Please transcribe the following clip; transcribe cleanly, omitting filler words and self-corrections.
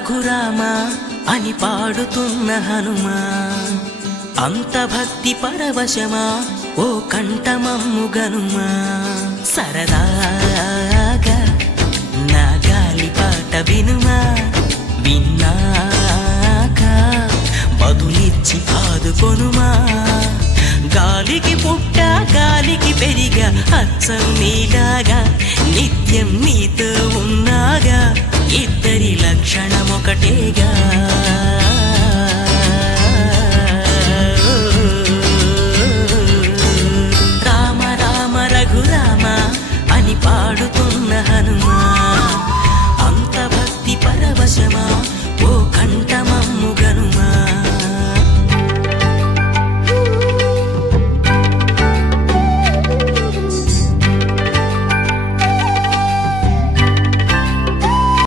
రఘురామా అని పాడుతున్న హనుమా, అంత భక్తి పరవశమా ఓ కంఠమమ్ము గనుమా. సరదాగా నా గాలి పాట వినుమా, విన్నాక బదులిచ్చి ఆదుకొనుమా. గాలికి పుట్ట గాలికి పెరిగా అచ్చం నీలాగా, నిత్యం నీతో ఉన్నాగా, ఇద్దరి లక్షణమొకటేగా.